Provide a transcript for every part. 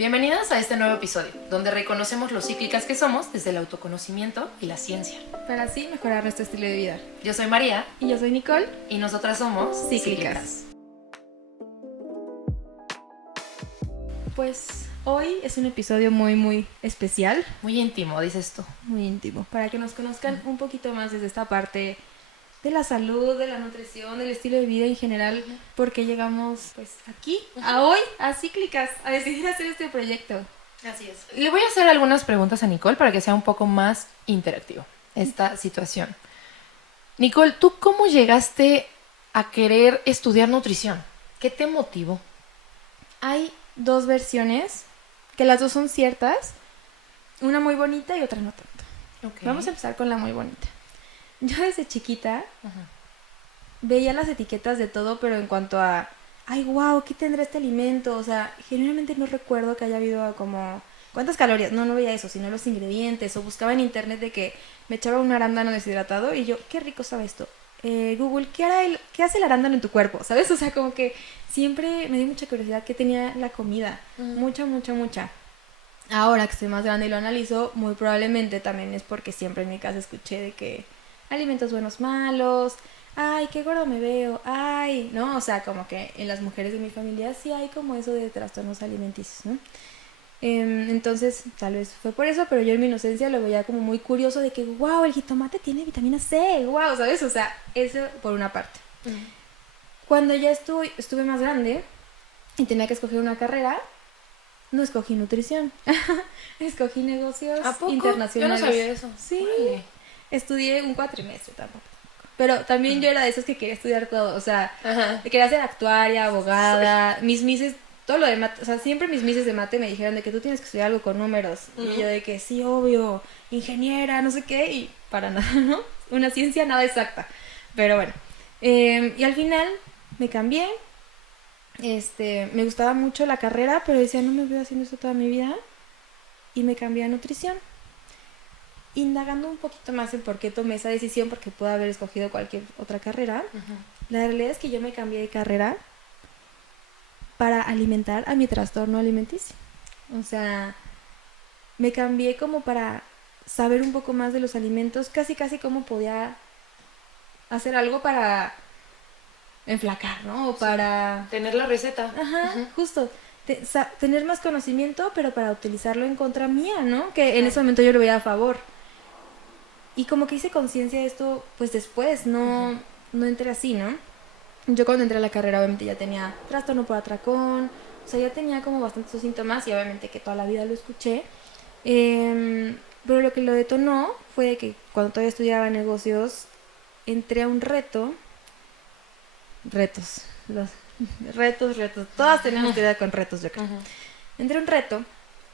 Bienvenidas a este nuevo episodio, donde reconocemos lo cíclicas que somos desde el autoconocimiento y la ciencia. Para así mejorar nuestro estilo de vida. Yo soy María. Y yo soy Nicole. Y nosotras somos Cíclicas. Pues hoy es un episodio muy especial. Muy íntimo, dices tú. Muy íntimo. Para que nos conozcan un poquito más desde esta parte de la salud, de la nutrición, del estilo de vida en general. Porque llegamos pues aquí, a hoy, a Cíclicas, a decidir hacer este proyecto. Así es. Le voy a hacer algunas preguntas a Nicole para que sea un poco más interactivo esta situación. Nicole, ¿tú cómo llegaste a querer estudiar nutrición? ¿Qué te motivó? Hay dos versiones, que las dos son ciertas. Una muy bonita y otra no tanto. Okay. Vamos a empezar con la muy bonita. Yo desde chiquita veía las etiquetas de todo, pero en cuanto a, ay, wow, ¿qué tendrá este alimento? O sea, generalmente no recuerdo que haya habido como, ¿cuántas calorías? No veía eso, sino los ingredientes. O buscaba en internet de que me echaba un arándano deshidratado y yo, qué rico sabe esto. Google, ¿qué hace el arándano en tu cuerpo? ¿Sabes? O sea, como que siempre me dio mucha curiosidad qué tenía la comida. Mucha. Ahora que estoy más grande y lo analizo, muy probablemente también es porque siempre en mi casa escuché de que alimentos buenos, malos, ay, qué gordo me veo, ay, ¿no? O sea, como que en las mujeres de mi familia sí hay como eso de trastornos alimenticios, ¿no? Entonces, tal vez fue por eso, pero yo en mi inocencia lo veía como muy curioso de que, wow, el jitomate tiene vitamina C, wow, ¿sabes? O sea, eso por una parte. Cuando ya estuve más grande y tenía que escoger una carrera, no escogí nutrición, escogí negocios ¿A poco? internacionales. Yo no sabía eso. Sí. Vale. Estudié un cuatrimestre tampoco. Pero también yo era de esos que quería estudiar todo. O sea, Ajá. quería ser actuaria, abogada, mis mises, todo lo de mate. O sea, siempre mis mises de mate me dijeron de que tú tienes que estudiar algo con números. Y yo de que sí, obvio, ingeniera, no sé qué. Y para nada, ¿no? Una ciencia nada exacta. Pero bueno. Y al final me cambié. Me gustaba mucho la carrera, pero decía, no me veo haciendo esto toda mi vida. Y me cambié a nutrición. Indagando un poquito más en por qué tomé esa decisión, porque pude haber escogido cualquier otra carrera, la realidad es que yo me cambié de carrera para alimentar a mi trastorno alimenticio. O sea, me cambié como para saber un poco más de los alimentos, casi cómo podía hacer algo para enflacar, ¿no? O para Tener la receta. justo. Tener más conocimiento, pero para utilizarlo en contra mía, ¿no? Que en ese momento yo lo veía a favor. Y como que hice conciencia de esto, pues después, no entré así, ¿no? Yo cuando entré a la carrera obviamente ya tenía trastorno por atracón, o sea, ya tenía como bastantes síntomas y obviamente que toda la vida lo escuché. Pero lo que lo detonó fue que cuando todavía estudiaba negocios, entré a un retos, todas tenemos que ver con retos, yo creo. Entré a un reto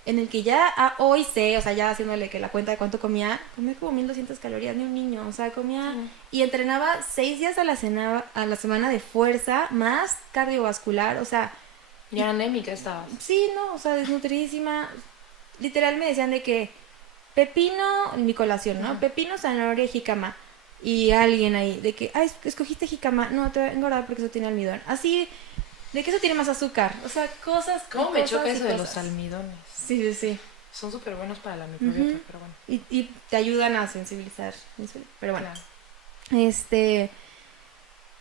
en el que ya hoy sé, o sea, ya haciéndole que la cuenta de cuánto comía como 1200 calorías, ni un niño, o sea, comía y entrenaba 6 días a la semana de fuerza, más cardiovascular, o sea... Ya anémica estabas. Sí, no, o sea, desnutridísima, literal me decían de que pepino, en mi colación, ¿no? Pepino, zanahoria y jícama, y alguien ahí, de que, ay, escogiste jícama, no, te va a engordar porque eso tiene almidón, así... De que eso tiene más azúcar, o sea, cosas... ¿Cómo me choca eso de los almidones? Sí. Son súper buenos para la microbiota, pero bueno. Y te ayudan a sensibilizar. Pero bueno. Claro.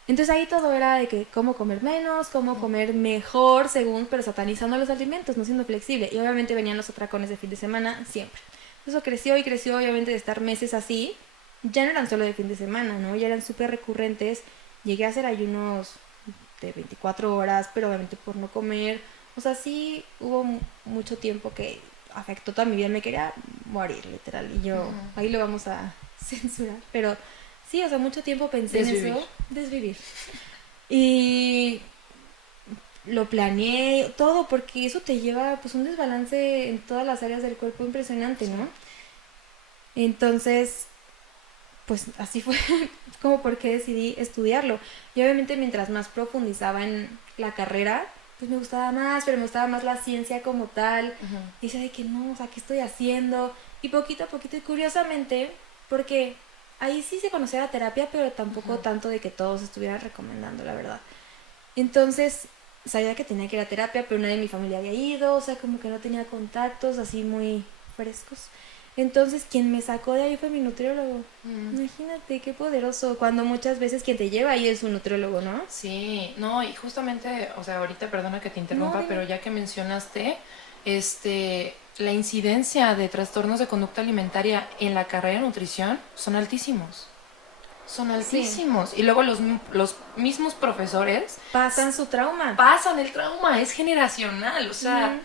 Entonces ahí todo era de que cómo comer menos, cómo comer mejor, según, pero satanizando los alimentos, no siendo flexible. Y obviamente venían los atracones de fin de semana, siempre. Eso creció, obviamente, de estar meses así. Ya no eran solo de fin de semana, ¿no? Ya eran súper recurrentes. Llegué a hacer ayunos de 24 horas, pero obviamente por no comer. O sea, sí hubo mucho tiempo que afectó toda mi vida, me quería morir, literal. Y yo, ahí lo vamos a censurar. Pero sí, o sea, mucho tiempo pensé en eso. Desvivir. Y lo planeé, todo, porque eso te lleva pues un desbalance en todas las áreas del cuerpo impresionante, ¿no? Entonces... pues así fue como porque decidí estudiarlo. Y obviamente mientras más profundizaba en la carrera, pues me gustaba más, pero me gustaba más la ciencia como tal. Y decía de que no, o sea, ¿qué estoy haciendo? Y poquito a poquito, y curiosamente, porque ahí sí se conocía la terapia, pero tampoco tanto de que todos estuvieran recomendando, la verdad. Entonces, sabía que tenía que ir a terapia, pero nadie de mi familia había ido, o sea, como que no tenía contactos así muy frescos. Entonces, quien me sacó de ahí fue mi nutriólogo. Imagínate qué poderoso, cuando muchas veces quien te lleva ahí es un nutriólogo, ¿no? Sí, no, y justamente, o sea, ahorita perdona que te No, interrumpa, dime. pero ya que mencionaste, la incidencia de trastornos de conducta alimentaria en la carrera de nutrición son altísimos. Son Sí, altísimos. Y luego los mismos profesores pasan su trauma. pasan el trauma, es generacional, o sea, Ujú.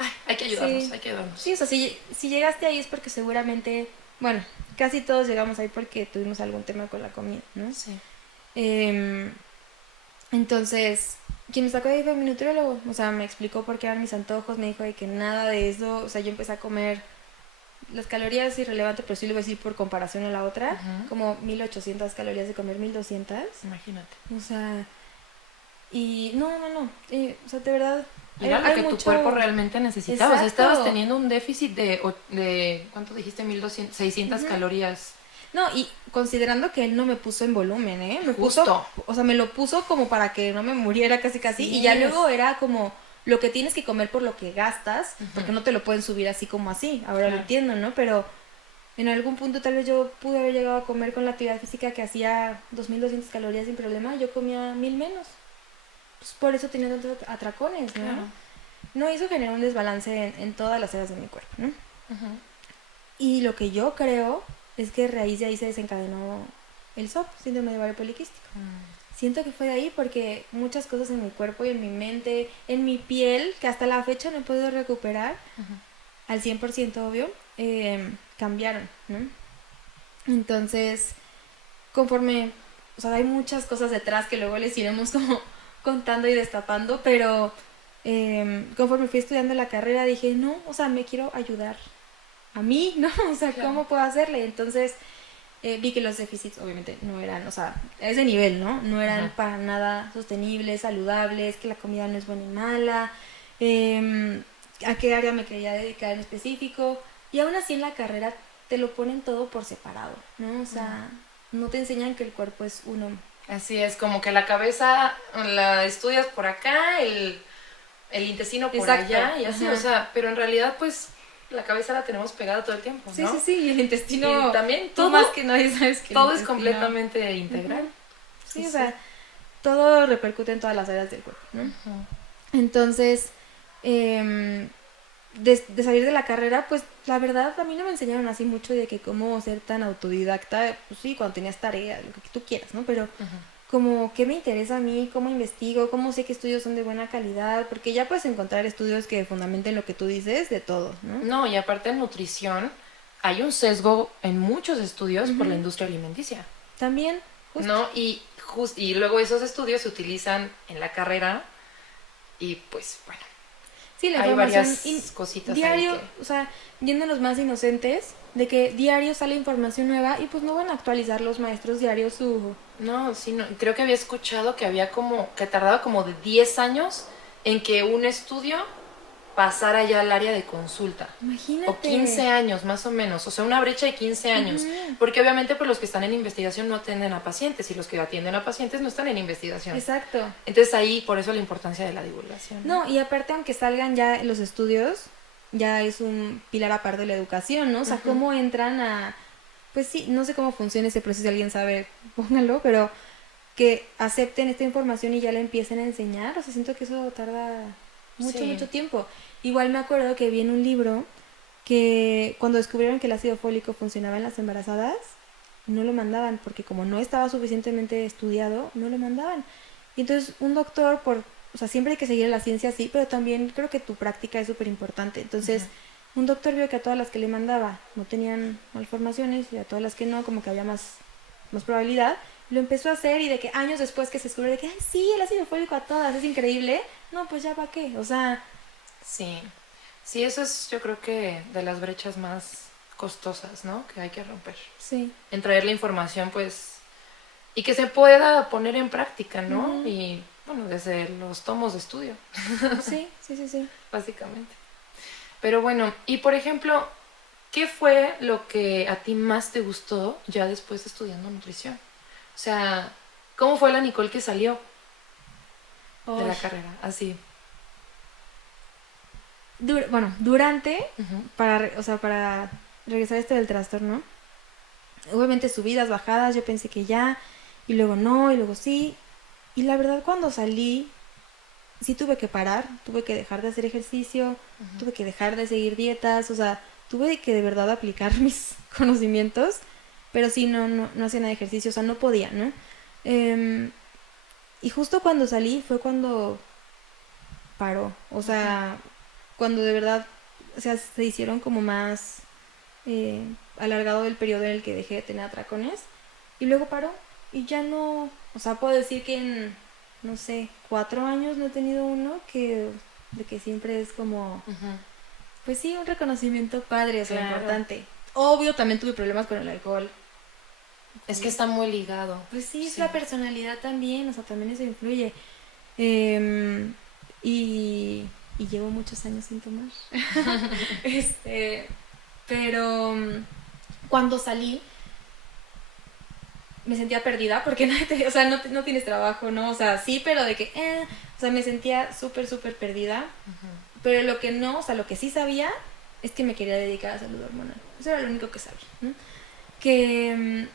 ay, hay que ayudarnos, Sí, hay que ayudarnos. sí, o sea, si llegaste ahí es porque seguramente, bueno, casi todos llegamos ahí porque tuvimos algún tema con la comida, ¿no? Sí. Em, entonces, quien me sacó de ahí fue mi nutriólogo, o sea, me explicó por qué eran mis antojos, me dijo de que nada de eso, o sea, yo empecé a comer las calorías irrelevante, pero sí lo voy a decir por comparación a la otra, como 1800 calorías de comer 1200, Imagínate. o sea, y no, o sea, de verdad, Y era lo hay que tu mucho. cuerpo realmente necesitaba. O sea, Exacto. estabas teniendo un déficit de ¿cuánto dijiste? 1200, 600 Ujú. calorías. No, y considerando que él no me puso en volumen, ¿eh? Me puso, Justo. o sea, me lo puso como para que no me muriera casi casi, y Sí ya es. luego era como lo que tienes que comer por lo que gastas, porque no te lo pueden subir así como así, ahora lo Claro. entiendo, ¿no? Pero en algún punto tal vez yo pude haber llegado a comer con la actividad física que hacía 2200 calorías sin problema, yo comía 1000 menos. Pues por eso tenía tantos atracones, ¿no? Claro. No, eso generó un desbalance en todas las áreas de mi cuerpo, ¿no? Ujú. Y lo que yo creo es que a raíz de ahí se desencadenó el SOP, síndrome de ovario poliquístico. Siento que fue de ahí porque muchas cosas en mi cuerpo y en mi mente, en mi piel, que hasta la fecha no he podido recuperar al 100% obvio, cambiaron, ¿no? Entonces, conforme, o sea, hay muchas cosas detrás que luego les iremos como contando y destapando, pero conforme fui estudiando la carrera dije, no, o sea, me quiero ayudar a mí, ¿no? O sea, Claro. ¿cómo puedo hacerle? Entonces vi que los déficits obviamente no eran, o sea, a ese nivel, ¿no? No eran para nada sostenibles, saludables, que la comida no es buena y mala, a qué área me quería dedicar en específico. Y aún así en la carrera te lo ponen todo por separado, ¿no? O sea, no te enseñan que el cuerpo es uno. Así es, como que la cabeza la estudias por acá, el intestino por Exacto. allá y así, Ajá. o sea, pero en realidad pues la cabeza la tenemos pegada todo el tiempo, Sí, ¿no? sí, sí, y el intestino, Y también tú todo, más que nadie sabes que el todo es intestino... completamente integral. Sí, o sea, todo repercute en todas las áreas del cuerpo, ¿no? Entonces, de salir de la carrera, pues la verdad a mí no me enseñaron así mucho de que cómo ser tan autodidacta, pues sí, cuando tenías tareas, lo que tú quieras, ¿no? Pero como qué me interesa a mí, cómo investigo, cómo sé que estudios son de buena calidad, porque ya puedes encontrar estudios que fundamenten lo que tú dices de todo, ¿no? No, y aparte en nutrición hay un sesgo en muchos estudios por la industria alimenticia, También, justo. ¿no? Y luego esos estudios se utilizan en la carrera y pues bueno, Sí, la hay información varias cositas diario, ahí que... o sea, yéndonos más inocentes, de que diario sale información nueva y pues no van a actualizar los maestros diario su... No, sí, no, creo que había escuchado que había que tardaba como de 10 años en que un estudio pasara ya al área de consulta. Imagínate. O 15 años más o menos, o sea, una brecha de 15 años. Porque obviamente pues los que están en investigación no atienden a pacientes y los que atienden a pacientes no están en investigación. Exacto. Entonces ahí por eso la importancia de la divulgación. No, y aparte aunque salgan ya los estudios, ya es un pilar aparte de la educación, ¿no? O sea, cómo entran a... Pues sí, no sé cómo funciona ese proceso, si alguien sabe, póngalo, pero que acepten esta información y ya la empiecen a enseñar, o sea, siento que eso tarda mucho tiempo. Igual me acuerdo que vi en un libro que cuando descubrieron que el ácido fólico funcionaba en las embarazadas, no lo mandaban, porque como no estaba suficientemente estudiado, no lo mandaban. Y entonces un doctor, o sea, siempre hay que seguir la ciencia así, pero también creo que tu práctica es súper importante. Entonces, un doctor vio que a todas las que le mandaba no tenían malformaciones y a todas las que no, como que había más probabilidad, lo empezó a hacer y de que años después que se descubrió de que, ay, sí, el ácido fólico a todas, es increíble, no, pues ya para qué, o sea... Sí, sí, eso es yo creo que de las brechas más costosas, ¿no? Que hay que romper. Sí. En traer la información, pues, y que se pueda poner en práctica, ¿no? Y, bueno, desde los tomos de estudio. Sí. Básicamente. Pero bueno, y por ejemplo, ¿qué fue lo que a ti más te gustó ya después de estudiando nutrición? O sea, ¿cómo fue la Nicole que salió? de la carrera, así. Durante, Uh-huh. para regresar a esto del trastorno, obviamente subidas, bajadas, yo pensé que ya, y luego no, y luego sí. Y la verdad, cuando salí, sí tuve que parar, tuve que dejar de hacer ejercicio, Uh-huh. tuve que dejar de seguir dietas, o sea, tuve que de verdad aplicar mis conocimientos, pero sí, no hacía nada de ejercicio, o sea, no podía, ¿no? Y justo cuando salí fue cuando paró, o sea, cuando de verdad, o sea, se hicieron como más alargado el periodo en el que dejé de tener atracones, y luego paró, y ya no, o sea, puedo decir que en, no sé, 4 años no he tenido uno de que siempre es como, Uh-huh. pues sí, un reconocimiento padre, o sea, Claro. importante. Obvio, también tuve problemas con el alcohol. Es que está muy ligado. Pues sí, es Sí. la personalidad también, o sea, también eso influye. Em, y llevo muchos años sin tomar. Pero cuando salí me sentía perdida porque o sea, no tienes trabajo, ¿no? O sea, sí, pero de que, o sea, me sentía súper perdida. Uh-huh. Pero lo que no, o sea, lo que sí sabía es que me quería dedicar a salud hormonal. Eso era lo único que sabía, ¿no? Que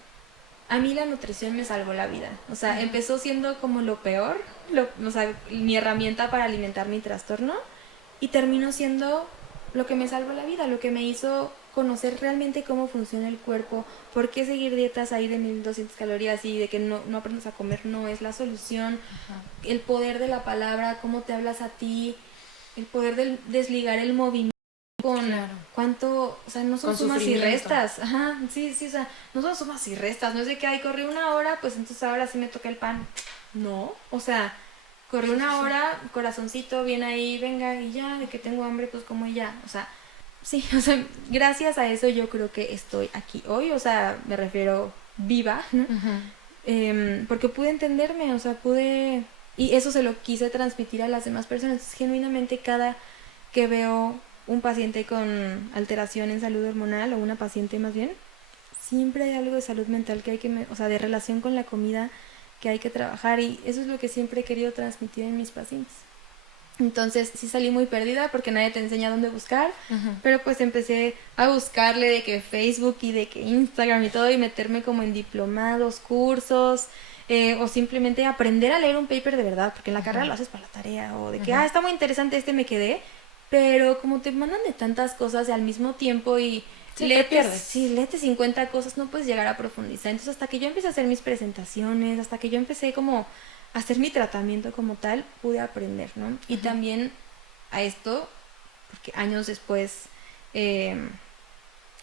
a mí la nutrición me salvó la vida. O sea, Uh-huh. empezó siendo como lo peor, o sea, mi herramienta para alimentar mi trastorno, y terminó siendo lo que me salvó la vida, lo que me hizo conocer realmente cómo funciona el cuerpo, por qué seguir dietas ahí de 1200 calorías y de que no aprendes a comer no es la solución, Uh-huh. el poder de la palabra, cómo te hablas a ti, el poder de desligar el movimiento con Claro. cuánto, o sea, no son Con sumas y sufrimiento. restas, ajá, sí, o sea, no son sumas y restas, no es de que, ay, corrí 1 hora, pues entonces ahora sí me toca el pan, no, o sea, corrí 1 hora, corazoncito, bien ahí, venga, y ya, de que tengo hambre, pues como y ya, o sea, sí, o sea, gracias a eso yo creo que estoy aquí hoy, o sea, me refiero viva, ¿no? Uh-huh. Porque pude entenderme, o sea, y eso se lo quise transmitir a las demás personas, entonces, genuinamente cada que veo un paciente con alteración en salud hormonal, o una paciente más bien, siempre hay algo de salud mental que hay que, o sea, de relación con la comida que hay que trabajar, y eso es lo que siempre he querido transmitir en mis pacientes. Entonces sí salí muy perdida porque nadie te enseña dónde buscar, Uh-huh. pero pues empecé a buscarle de que Facebook y de que Instagram y todo, y meterme como en diplomados, cursos, o simplemente aprender a leer un paper de verdad, porque en la carrera lo haces para la tarea, o de que, está muy interesante, me quedé, pero como te mandan de tantas cosas al mismo tiempo y sí, léete 50 cosas, no puedes llegar a profundizar. Entonces hasta que yo empecé a hacer mis presentaciones, hasta que yo empecé como a hacer mi tratamiento como tal, pude aprender, ¿no? Uh-huh. Y también a esto, porque años después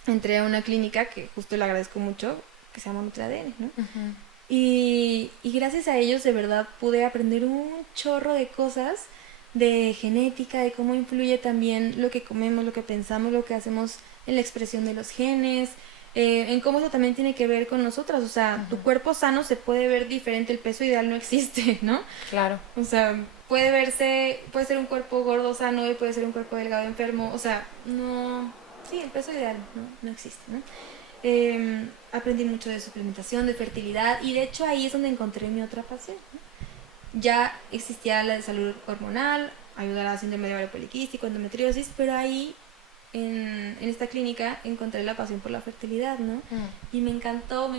entré a una clínica que justo le agradezco mucho, que se llama NutriADN, ¿no? Uh-huh. Y gracias a ellos de verdad pude aprender un chorro de cosas de genética, de cómo influye también lo que comemos, lo que pensamos, lo que hacemos en la expresión de los genes, en cómo eso también tiene que ver con nosotras. O sea, uh-huh. Tu cuerpo sano se puede ver diferente, el peso ideal no existe, ¿no? Claro. O sea, puede ser un cuerpo gordo sano y puede ser un cuerpo delgado enfermo. O sea, no, sí, el peso ideal no existe, ¿no? Aprendí mucho de suplementación, de fertilidad, y de hecho ahí es donde encontré mi otra pasión, ¿no? Ya existía la de salud hormonal, ayudar a la síndrome de ovario poliquístico, endometriosis, pero ahí en esta clínica encontré la pasión por la fertilidad, ¿no? Y me encantó,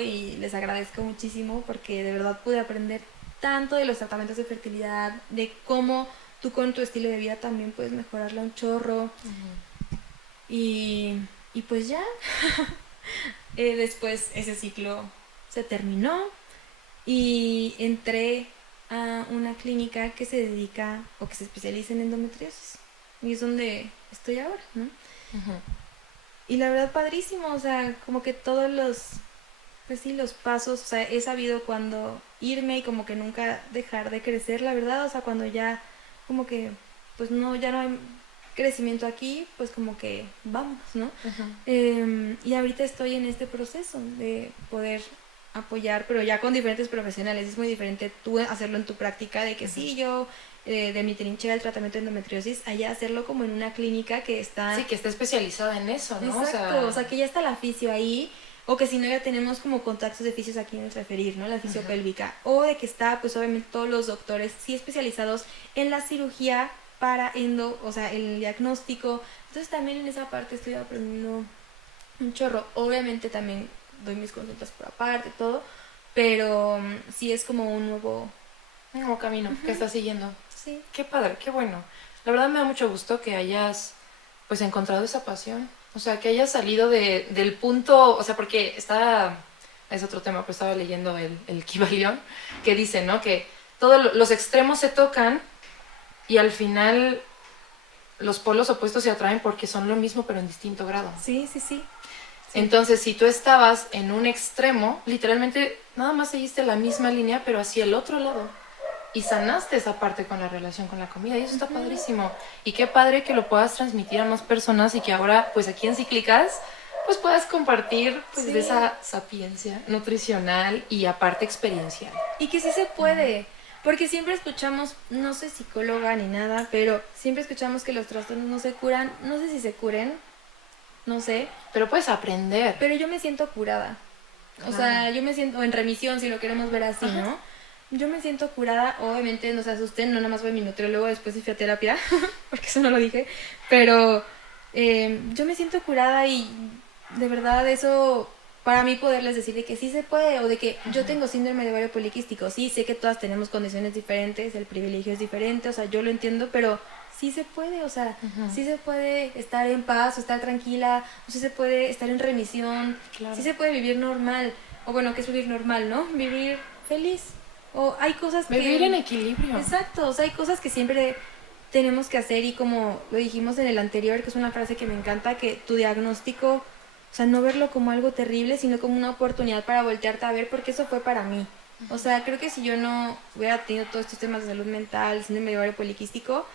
y les agradezco muchísimo porque de verdad pude aprender tanto de los tratamientos de fertilidad, de cómo tú con tu estilo de vida también puedes mejorarla un chorro. Y pues ya, después ese ciclo se terminó y entré a una clínica que se dedica o que se especializa en endometriosis, y es donde estoy ahora, ¿no? Uh-huh. Y la verdad padrísimo, o sea, como que todos los pasos, o sea, he sabido cuándo irme y como que nunca dejar de crecer, la verdad, o sea, cuando ya como que pues ya no hay crecimiento aquí, pues como que vamos, ¿no? Uh-huh. Y ahorita estoy en este proceso de poder apoyar, pero ya con diferentes profesionales. Es muy diferente tú hacerlo en tu práctica, de que uh-huh. Sí, yo de mi trinchera del tratamiento de endometriosis, allá hacerlo como en una clínica que está... Sí, que está especializada en eso, ¿no? Exacto, o sea que ya está la fisio ahí, o que si no ya tenemos como contactos de fisios a quienes referir, ¿no? La fisiopélvica, o de que está pues obviamente todos los doctores sí especializados en la cirugía para o sea, el diagnóstico. Entonces también en esa parte estoy aprendiendo un chorro. Obviamente también doy mis consultas por aparte, todo, pero sí es como un nuevo camino que estás siguiendo. Sí. Qué padre, qué bueno. La verdad me da mucho gusto que hayas pues encontrado esa pasión. O sea, que hayas salido del punto, o sea, porque es otro tema, pero estaba leyendo el Kybalión, que dice, ¿no? Que todos los extremos se tocan y al final los polos opuestos se atraen porque son lo mismo pero en distinto grado. Sí. Entonces, si tú estabas en un extremo, literalmente nada más seguiste la misma línea, pero hacia el otro lado. Y sanaste esa parte con la relación con la comida. Y eso está padrísimo. Y qué padre que lo puedas transmitir a más personas y que ahora, pues aquí en Cíclicas, pues puedas compartir pues, de esa sapiencia nutricional y aparte experiencial. Y que sí se puede. Porque siempre escuchamos, no soy psicóloga ni nada, pero siempre escuchamos que los trastornos no se curan. No sé si se curen, no sé. Pero puedes aprender. Pero yo me siento curada. Claro. O sea, yo me siento en remisión, si lo queremos ver así, ¿no? Yo me siento curada, obviamente no se asusten, no nada más voy a mi nutriólogo, después de fisioterapia, porque eso no lo dije, pero yo me siento curada y de verdad eso, para mí poderles decir de que sí se puede, o de que yo tengo síndrome de ovario poliquístico, sí, sé que todas tenemos condiciones diferentes, el privilegio es diferente, o sea, yo lo entiendo, pero sí se puede, o sea, sí se puede estar en paz, o estar tranquila, o sí se puede estar en remisión, claro. Sí se puede vivir normal, o bueno, ¿qué es vivir normal, no? Vivir feliz. O hay cosas que... Vivir en equilibrio. Exacto, o sea, hay cosas que siempre tenemos que hacer y como lo dijimos en el anterior, que es una frase que me encanta, que tu diagnóstico, o sea, no verlo como algo terrible, sino como una oportunidad para voltearte a ver, porque eso fue para mí. O sea, creo que si yo no hubiera tenido todos estos temas de salud mental, síndrome de ovario poliquístico,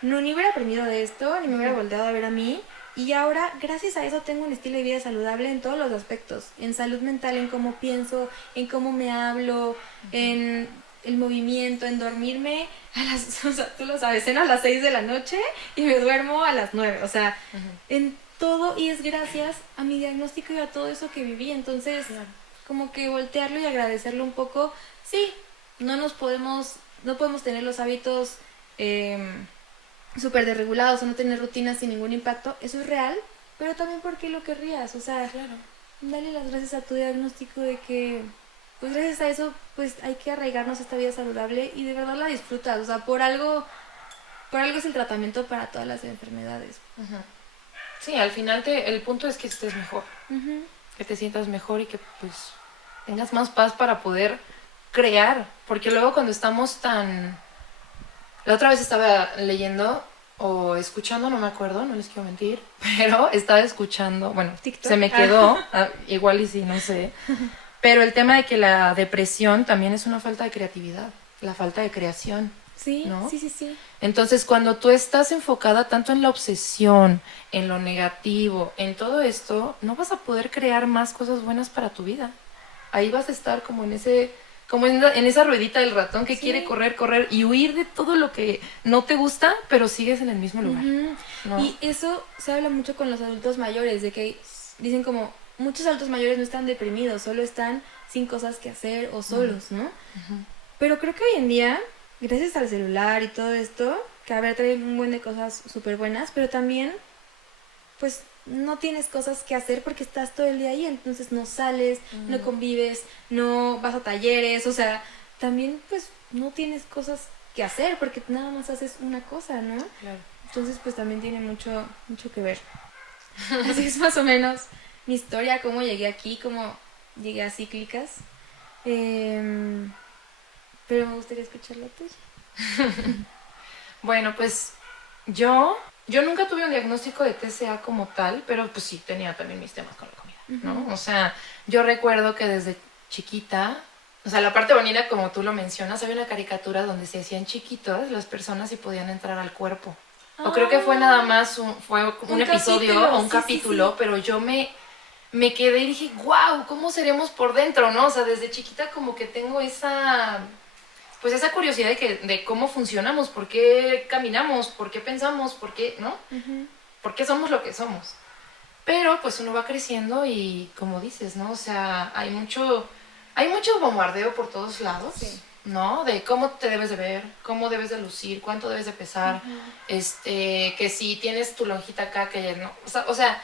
no ni hubiera aprendido de esto, ni me hubiera volteado a ver a mí. Y ahora, gracias a eso, tengo un estilo de vida saludable en todos los aspectos. En salud mental, en cómo pienso, en cómo me hablo, en el movimiento, en dormirme o sea, tú lo sabes, ceno a las 6 de la noche y me duermo a las 9. O sea, en todo, y es gracias a mi diagnóstico y a todo eso que viví. Entonces, como que voltearlo y agradecerlo un poco. Sí, no podemos tener los hábitos súper desregulados o no tener rutinas sin ningún impacto, eso es real, pero también porque lo querrías, o sea, claro, dale las gracias a tu diagnóstico de que, pues gracias a eso, pues hay que arraigarnos a esta vida saludable y de verdad la disfrutas, o sea, por algo es el tratamiento para todas las enfermedades. Sí, al final el punto es que estés mejor, que te sientas mejor y que pues tengas más paz para poder crear, porque luego cuando estamos tan... La otra vez estaba leyendo o escuchando, no me acuerdo, no les quiero mentir, pero estaba escuchando, bueno, TikTok. Se me quedó, igual y sí, no sé, pero el tema de que la depresión también es una falta de creatividad, la falta de creación. Sí, ¿no? sí. Entonces, cuando tú estás enfocada tanto en la obsesión, en lo negativo, en todo esto, no vas a poder crear más cosas buenas para tu vida. Ahí vas a estar como en esa ruedita del ratón que quiere correr y huir de todo lo que no te gusta, pero sigues en el mismo lugar. ¿No? Y eso se habla mucho con los adultos mayores, de que dicen como, muchos adultos mayores no están deprimidos, solo están sin cosas que hacer o solos, ¿no? Pero creo que hoy en día, gracias al celular y todo esto, que a ver, trae un buen de cosas súper buenas, pero también, pues, no tienes cosas que hacer porque estás todo el día ahí, entonces no sales, no convives, no vas a talleres, o sea, también, pues, no tienes cosas que hacer porque nada más haces una cosa, ¿no? Claro. Entonces, pues, también tiene mucho que ver. Así es más o menos mi historia, cómo llegué aquí, cómo llegué a Cíclicas. Pero me gustaría escuchar la tuya. Bueno, pues yo nunca tuve un diagnóstico de TCA como tal, pero pues sí tenía también mis temas con la comida, ¿no? O sea, yo recuerdo que desde chiquita, o sea, la parte bonita, como tú lo mencionas, había una caricatura donde se hacían chiquitos las personas y podían entrar al cuerpo. O creo que fue nada más un episodio o un capítulo, sí. Pero yo me quedé y dije, wow, ¿cómo seremos por dentro, no? O sea, desde chiquita como que tengo esa curiosidad de cómo funcionamos, por qué caminamos, por qué pensamos, por qué, ¿no? ¿Por qué somos lo que somos? Pero pues uno va creciendo y como dices, ¿no? O sea, hay mucho bombardeo por todos lados, Sí. ¿no? De cómo te debes de ver, cómo debes de lucir, cuánto debes de pesar, que si tienes tu lonjita acá, que ya no, o sea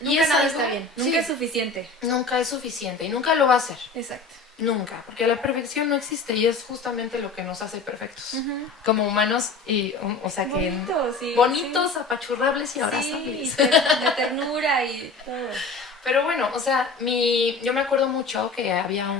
y Nunca es nada algo, está bien. Nunca sí, es suficiente. nunca es suficiente y nunca lo va a ser. Exacto. Nunca, porque la perfección no existe y es justamente lo que nos hace perfectos como humanos y, o sea, que Bonitos, sí. bonitos, Sí. apachurrables y Sí, abrazables. de ternura y todo. Pero bueno, o sea, yo me acuerdo mucho que había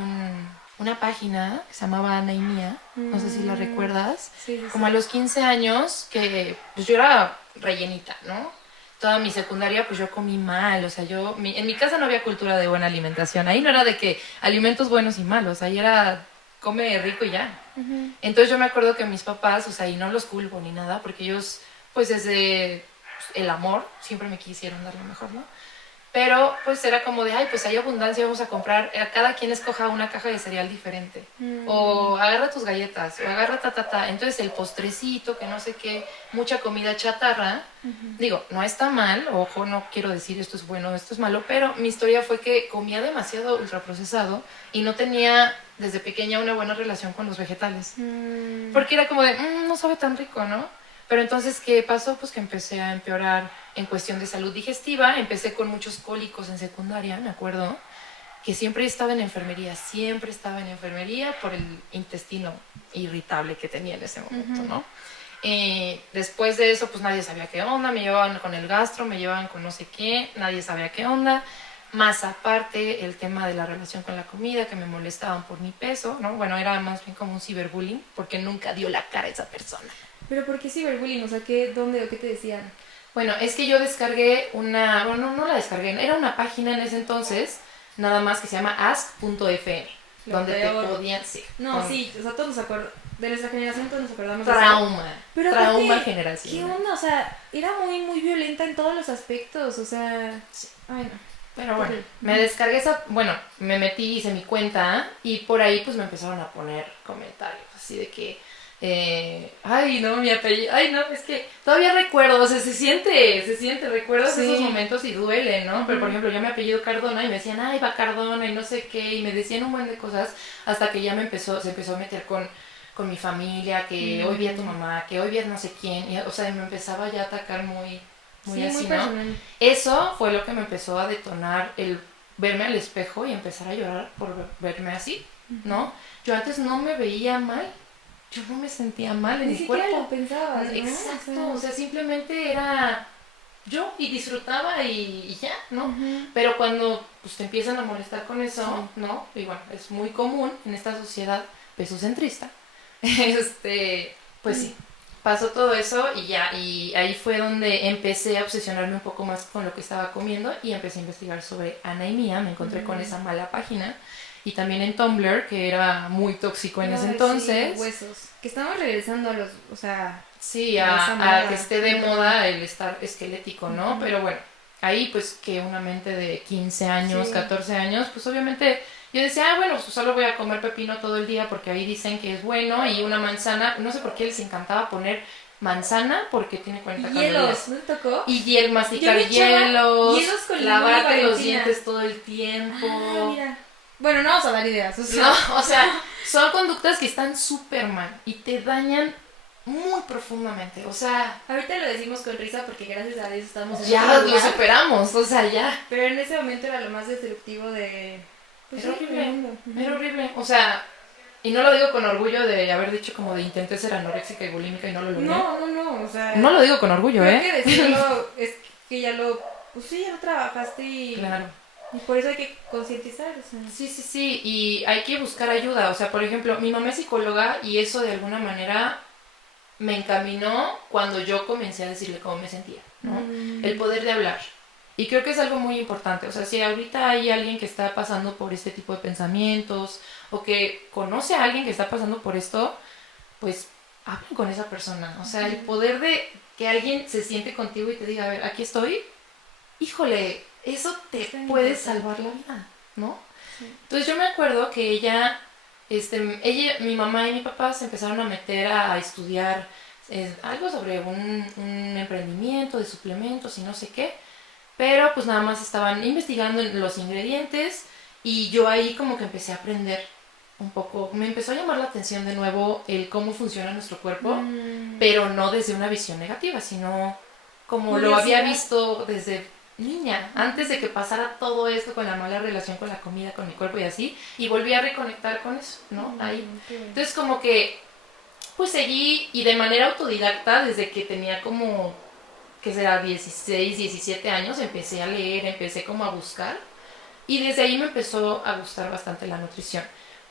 una página que se llamaba Ana y Mía, no sé si la recuerdas, Sí, sí, como a sí. los 15 años, que pues yo era rellenita, ¿no? Toda mi secundaria pues yo comí mal, o sea, en mi casa no había cultura de buena alimentación, ahí no era de que alimentos buenos y malos, ahí era come rico y ya. Entonces yo me acuerdo que mis papás, o sea, y no los culpo ni nada, porque ellos pues desde el amor siempre me quisieron dar lo mejor, ¿no? Pero pues era como de, ay, pues hay abundancia, vamos a comprar, cada quien escoja una caja de cereal diferente. O agarra tus galletas, o agarra ta. Entonces el postrecito, que no sé qué, mucha comida chatarra. Digo, no está mal, ojo, no quiero decir esto es bueno, esto es malo, pero mi historia fue que comía demasiado ultraprocesado y no tenía desde pequeña una buena relación con los vegetales. Porque era como de, no sabe tan rico, ¿no? Pero entonces, ¿qué pasó? Pues que empecé a empeorar en cuestión de salud digestiva. Empecé con muchos cólicos en secundaria, me acuerdo, que siempre estaba en enfermería por el intestino irritable que tenía en ese momento, ¿no? Después de eso, pues nadie sabía qué onda, me llevaban con el gastro, me llevaban con no sé qué, nadie sabía qué onda. Más aparte, el tema de la relación con la comida, que me molestaban por mi peso, ¿no? Bueno, era más bien como un ciberbullying, porque nunca dio la cara a esa persona. ¿Pero por qué ciberbullying? O sea, ¿dónde o qué te decían? Bueno, es que yo descargué bueno, no la descargué, era una página en ese entonces, nada más que se llama ask.fm, donde te podían, sí. No, sí, o sea, todos nos acordamos, de nuestra generación todos nos acordamos de Trauma, eso. Pero trauma aparte, generacional. ¿qué onda? O sea, era muy violenta en todos los aspectos, o sea... Sí. Ay, no. Pero bueno, me descargué me metí, hice mi cuenta y por ahí pues me empezaron a poner comentarios así de que, ay no, mi apellido, ay no, es que todavía recuerdo, o sea, se siente, recuerdas esos momentos y duele, ¿no? Pero por ejemplo, yo me apellido Cardona y me decían, ay, va Cardona y no sé qué, y me decían un buen de cosas hasta que ya se empezó a meter con mi familia, que hoy vi a tu mamá, que hoy vi a no sé quién, y, o sea, me empezaba ya a atacar muy Sí, así, muy ¿no? personal. Eso fue lo que me empezó a detonar el verme al espejo y empezar a llorar por verme así, ¿no? Yo antes no me veía mal, yo no me sentía mal en Ni mi siquiera cuerpo. lo pensabas, ¿no? Exacto, o sea, simplemente era yo y disfrutaba y ya, ¿no? Pero cuando pues, te empiezan a molestar con eso, ¿no? Y bueno, es muy común en esta sociedad pesocentrista, pues sí, pasó todo eso y ya, y ahí fue donde empecé a obsesionarme un poco más con lo que estaba comiendo y empecé a investigar sobre Ana y Mía, me encontré con esa mala página y también en Tumblr, que era muy tóxico en ese entonces. Sí, huesos. Que estamos regresando a los, o sea... Sí, a a que esté de moda el estar esquelético, ¿no? Pero bueno, ahí pues que una mente de 15 años, 14 años, pues obviamente yo decía, bueno, pues solo voy a comer pepino todo el día porque ahí dicen que es bueno y una manzana, no sé por qué les encantaba poner manzana porque tiene 40 calorías. ¿No te tocó? Y masticar hielos, con lavarte los dientes todo el tiempo. Ah, mira. Bueno, no vamos a dar ideas. O sea, no, o sea, son conductas que están súper mal y te dañan muy profundamente, o sea... Ahorita lo decimos con risa porque gracias a Dios estamos en ya lo superamos, o sea, ya. Pero en ese momento era lo más destructivo de... Pues era horrible, o sea, y no lo digo con orgullo de haber dicho como de intenté ser anoréxica y bulímica y no lo logré. No, o sea... No lo digo con orgullo, creo que decirlo es que ya lo... Pues sí, ya lo trabajaste y... Claro. Y por eso hay que concientizar, o sea. Sí, y hay que buscar ayuda, o sea, por ejemplo, mi mamá es psicóloga y eso de alguna manera me encaminó cuando yo comencé a decirle cómo me sentía, ¿no? El poder de hablar. Y creo que es algo muy importante, o sea, si ahorita hay alguien que está pasando por este tipo de pensamientos o que conoce a alguien que está pasando por esto, pues hablen con esa persona, o sea, el poder de que alguien se siente contigo y te diga, a ver, aquí estoy, híjole, eso te puede salvar la vida, ¿no? Sí. Entonces yo me acuerdo que ella, mi mamá y mi papá se empezaron a meter a estudiar algo sobre un emprendimiento de suplementos y no sé qué. pero pues nada más estaban investigando los ingredientes y yo ahí como que empecé a aprender un poco, me empezó a llamar la atención de nuevo el cómo funciona nuestro cuerpo, pero no desde una visión negativa, sino como lo había visto desde niña, antes de que pasara todo esto con la mala relación con la comida, con mi cuerpo y así, y volví a reconectar con eso, ¿no? Ahí. Entonces como que pues seguí y de manera autodidacta desde que tenía como, que será 16, 17 años, empecé a leer, empecé como a buscar y desde ahí me empezó a gustar bastante la nutrición.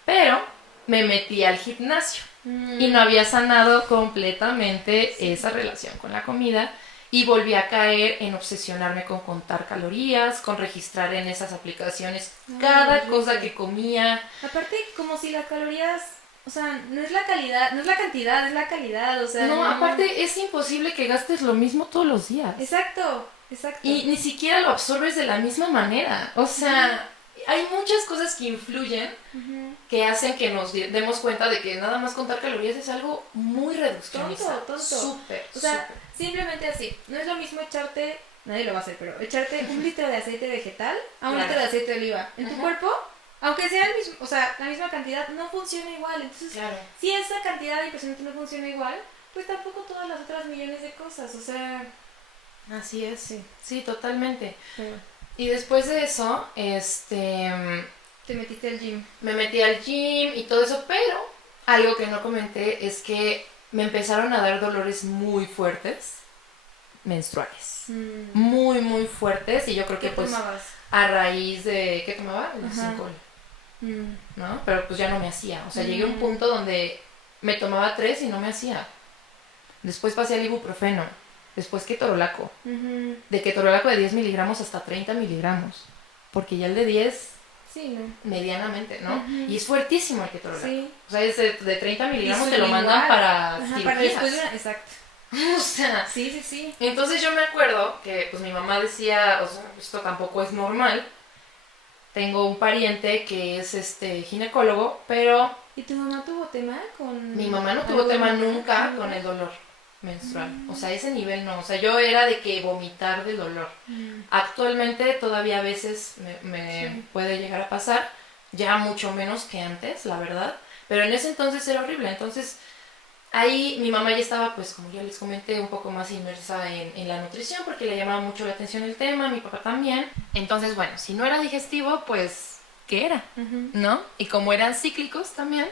Pero me metí al gimnasio y no había sanado completamente esa relación con la comida y volví a caer en obsesionarme con contar calorías, con registrar en esas aplicaciones cada cosa que comía. Aparte, como si las calorías, o sea, no es la calidad, no es la cantidad, es la calidad, o sea. No, aparte es imposible que gastes lo mismo todos los días. Exacto. Y ni siquiera lo absorbes de la misma manera. O sea, hay muchas cosas que influyen que hacen que nos demos cuenta de que nada más contar calorías es algo muy reduccionista. Tonto. Súper, o sea, simplemente así. No es lo mismo echarte, nadie lo va a hacer, pero echarte 1 litro de aceite vegetal a 1 litro de aceite de oliva. En tu cuerpo, aunque sea el mismo, o sea, la misma cantidad, no funciona igual. Entonces, si esa cantidad impresionante no funciona igual, pues tampoco todas las otras millones de cosas, o sea. Así es, sí, totalmente. Y después de eso, te metiste al gym. Me metí al gym y todo eso, pero algo que no comenté es que me empezaron a dar dolores muy fuertes, menstruales. Muy, muy fuertes. Y yo creo que ¿Qué pues tomabas? a raíz de... ¿Qué tomaba? El Zincol. ¿No? Pero pues ya no me hacía. O sea, llegué a un punto donde me tomaba 3 y no me hacía. Después pasé al ibuprofeno. Después ketorolaco. De ketorolaco de 10 miligramos hasta 30 miligramos. Porque ya el de 10, medianamente, ¿no? Y es fuertísimo el ketorolaco. O sea, es de 30 miligramos te lo mandan para cirugías. Para después de una. Exacto. O sea, sí. Entonces yo me acuerdo que pues mi mamá decía, o sea, esto tampoco es normal. Tengo un pariente que es ginecólogo, pero... ¿Y tu mamá tuvo tema con...? Mi mamá no tuvo tema nunca con el dolor menstrual. O sea, ese nivel no. O sea, yo era de que vomitar del dolor. Actualmente todavía a veces me puede llegar a pasar. Ya mucho menos que antes, la verdad. Pero en ese entonces era horrible. Entonces, ahí mi mamá ya estaba, pues como ya les comenté, un poco más inmersa en la nutrición porque le llamaba mucho la atención el tema, mi papá también. Entonces, bueno, si no era digestivo, pues, ¿qué era? ¿No? Y como eran cíclicos también,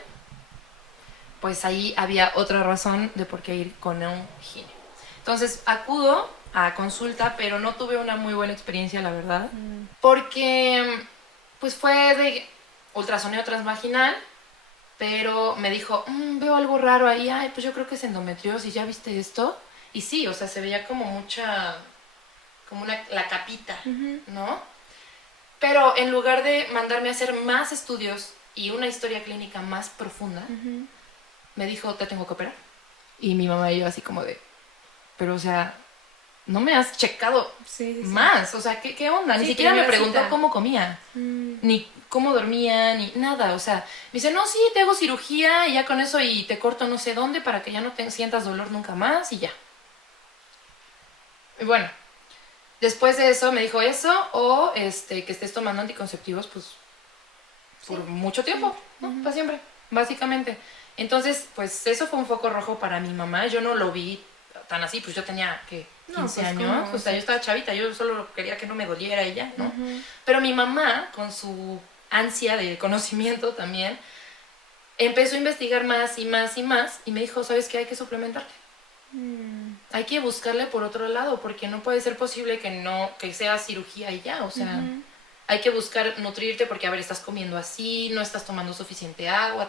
pues ahí había otra razón de por qué ir con un gine. Entonces acudo a consulta, pero no tuve una muy buena experiencia, la verdad, porque pues fue de ultrasonido transvaginal, pero me dijo, veo algo raro ahí, ay, pues yo creo que es endometriosis, ¿ya viste esto? Y sí, o sea, se veía como mucha, como la capita, ¿no? Pero en lugar de mandarme a hacer más estudios y una historia clínica más profunda, me dijo, te tengo que operar. Y mi mamá y yo así como de, pero o sea, no me has checado más. O sea, ¿qué onda? Ni siquiera me preguntó cómo comía, ni cómo dormía, ni nada. O sea, me dice, no, sí, te hago cirugía y ya con eso y te corto no sé dónde para que ya no sientas dolor nunca más y ya. Y bueno, después de eso me dijo eso o que estés tomando anticonceptivos pues por mucho tiempo, ¿no? Para siempre, básicamente. Entonces, pues eso fue un foco rojo para mi mamá. Yo no lo vi tan así, pues yo tenía, ¿qué? 15 años. O sea, yo estaba chavita, yo solo quería que no me doliera y ya, ¿no? Pero mi mamá, con su ansia de conocimiento también, empezó a investigar más y más y más y me dijo, ¿sabes qué? Hay que suplementarte. Hay que buscarle por otro lado porque no puede ser posible que sea cirugía y ya, o sea... Hay que buscar nutrirte porque, a ver, estás comiendo así, no estás tomando suficiente agua,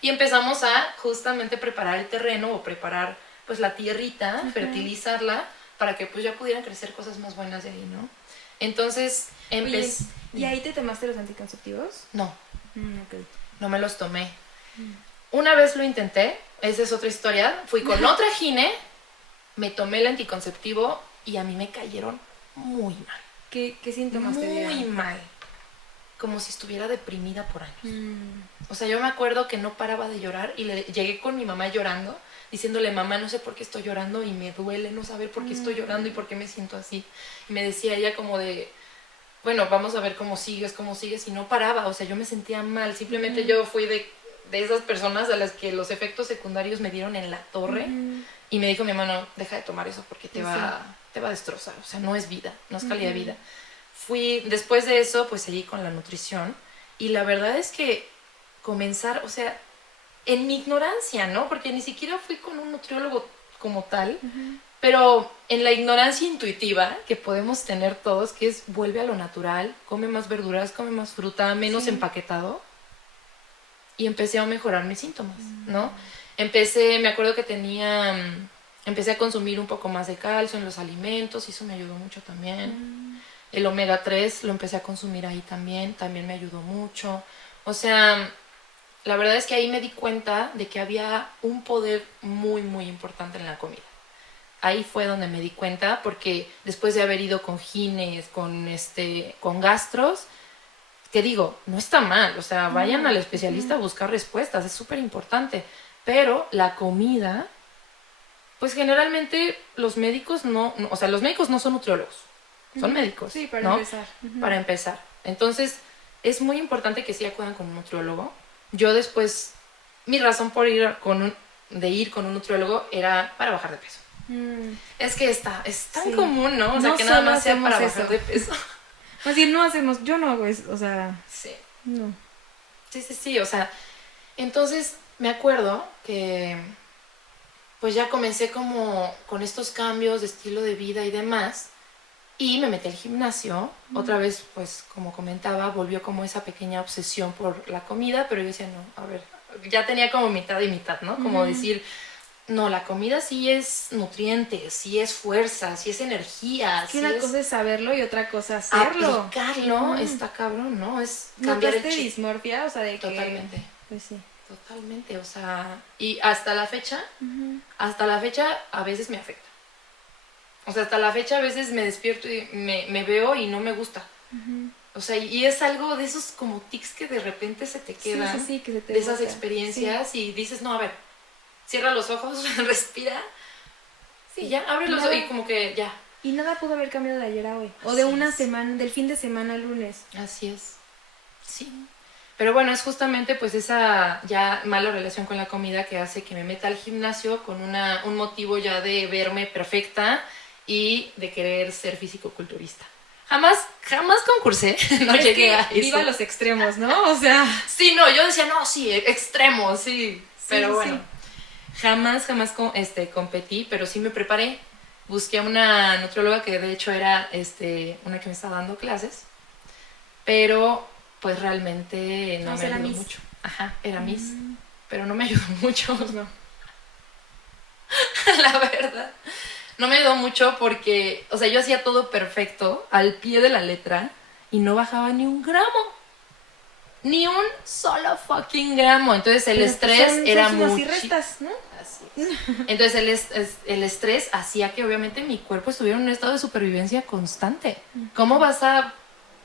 Y empezamos a justamente preparar el terreno o preparar, pues, la tierrita, fertilizarla, para que, pues, ya pudieran crecer cosas más buenas de ahí, ¿no? Entonces, empecé... ¿Y ahí te tomaste los anticonceptivos? No. Okay. No me los tomé. Una vez lo intenté, esa es otra historia. Fui con otra gine, me tomé el anticonceptivo y a mí me cayeron muy mal. ¿Qué síntomas te dieron? Muy mal. como si estuviera deprimida por años. O sea, yo me acuerdo que no paraba de llorar y llegué con mi mamá llorando, diciéndole, mamá, no sé por qué estoy llorando y me duele no saber por qué estoy llorando y por qué me siento así. Y me decía ella como de, bueno, vamos a ver cómo sigues, y no paraba. O sea, yo me sentía mal. Simplemente yo fui de esas personas a las que los efectos secundarios me dieron en la torre. Y me dijo mi hermano, deja de tomar eso porque te va a destrozar. O sea, no es vida, no es calidad de vida. Después de eso, pues seguí con la nutrición. Y la verdad es que comenzar, o sea, en mi ignorancia, ¿no? Porque ni siquiera fui con un nutriólogo como tal, pero en la ignorancia intuitiva que podemos tener todos, que es vuelve a lo natural, come más verduras, come más fruta, menos empaquetado. Y empecé a mejorar mis síntomas, ¿no? Me acuerdo que empecé a consumir un poco más de calcio en los alimentos, y eso me ayudó mucho también. El omega 3 lo empecé a consumir ahí también me ayudó mucho. O sea, la verdad es que ahí me di cuenta de que había un poder muy, muy importante en la comida. Ahí fue donde me di cuenta, porque después de haber ido con gines, con gastros, que digo, no está mal, o sea, vayan al especialista a buscar respuestas, es súper importante. Pero la comida, pues generalmente los médicos o sea, los médicos no son nutriólogos, son médicos. Sí, para ¿no? empezar. Para empezar. Entonces, es muy importante que sí acudan con un nutriólogo. Yo después, mi razón por ir con un nutriólogo era para bajar de peso. Es que es tan común, ¿no? O sea, que nada más sea para bajar de peso. Más bien, yo no hago eso, o sea... Sí. No. Sí, o sea, entonces me acuerdo que pues ya comencé como con estos cambios de estilo de vida y demás, y me metí al gimnasio. Otra vez, pues como comentaba, volvió como esa pequeña obsesión por la comida, pero yo decía, no, a ver, ya tenía como mitad y mitad, ¿no? Como decir, no, la comida sí es nutrientes, sí es fuerza, sí es energía. Es que una cosa es saberlo y otra cosa hacerlo. Aplicarlo está cabrón, ¿no? Es cambiar el chip. Dismorfia? O sea, de que... Totalmente. Pues sí. Totalmente, o sea, y hasta la fecha a veces me afecta. O sea, hasta la fecha a veces me despierto y me veo y no me gusta. O sea, y es algo de esos como tics que de repente se te quedan, sí, que se te de esas experiencias, y dices, no, a ver, cierra los ojos, respira, y ya, abre los ojos y como que ya. Y nada pudo haber cambiado de ayer a hoy. O de una semana, del fin de semana al lunes. Así es, sí. Pero bueno, es justamente pues esa ya mala relación con la comida que hace que me meta al gimnasio con un motivo ya de verme perfecta y de querer ser físico-culturista. Jamás concursé, no llegué a eso. Viva los extremos, ¿no? O sea... Sí, no, yo decía, no, sí, extremos, sí. Pero bueno, jamás competí, pero sí me preparé. Busqué a una nutrióloga que de hecho era una que me estaba dando clases, pero pues realmente no me ayudó mucho. Ajá, era Miss, pero no me ayudó mucho. Pues no. La verdad. No me ayudó mucho porque, o sea, yo hacía todo perfecto, al pie de la letra, y no bajaba ni un gramo. Ni un solo fucking gramo. Entonces el estrés era mucho. Restas, ¿no? Así es. Entonces el estrés hacía que obviamente mi cuerpo estuviera en un estado de supervivencia constante. ¿Cómo vas a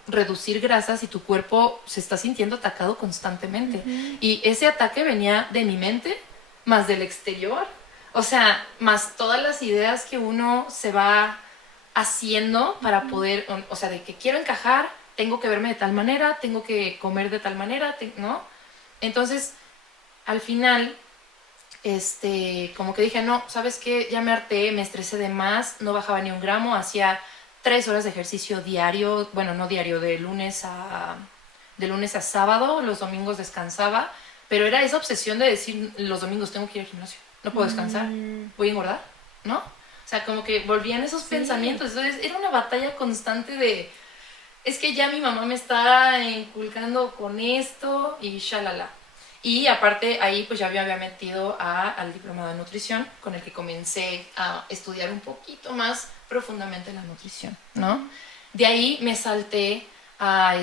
reducir grasa si tu cuerpo se está sintiendo atacado constantemente? Y ese ataque venía de mi mente más del exterior. O sea, más todas las ideas que uno se va haciendo para poder, o sea, de que quiero encajar, tengo que verme de tal manera, tengo que comer de tal manera, ¿no? Entonces, al final, como que dije, no, ¿sabes qué? Ya me harté, me estresé de más, no bajaba ni un gramo, hacía 3 horas de ejercicio diario, bueno, no diario, de lunes a sábado, los domingos descansaba, pero era esa obsesión de decir, los domingos tengo que ir al gimnasio, no puedo descansar, voy a engordar, ¿no? O sea, como que volvían esos pensamientos. Entonces era una batalla constante de, es que ya mi mamá me está inculcando con esto y shalala. Y aparte ahí pues ya me había metido al diplomado de nutrición, con el que comencé a estudiar un poquito más profundamente la nutrición, ¿no? De ahí me salté a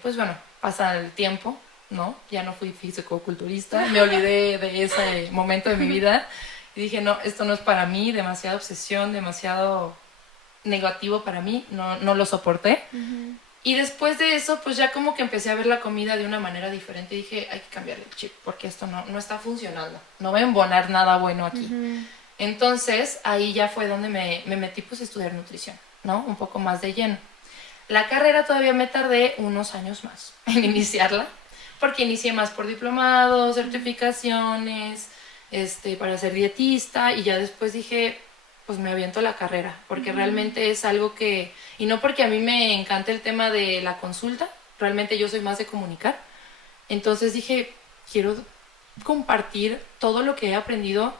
pues bueno, pasa el tiempo, ¿no? Ya no fui físico-culturista, me olvidé de ese momento de mi vida y dije, no, esto no es para mí, demasiada obsesión, demasiado negativo para mí, no lo soporté. Y después de eso, pues ya como que empecé a ver la comida de una manera diferente. Y dije, hay que cambiarle el chip porque esto no está funcionando. No va a embonar nada bueno aquí. Entonces, ahí ya fue donde me metí pues a estudiar nutrición, ¿no? Un poco más de lleno. La carrera todavía me tardé unos años más en iniciarla, porque inicié más por diplomados, certificaciones, para ser dietista, y ya después dije, pues me aviento la carrera, porque realmente es algo que, y no porque a mí me encanta el tema de la consulta, realmente yo soy más de comunicar, entonces dije, quiero compartir todo lo que he aprendido,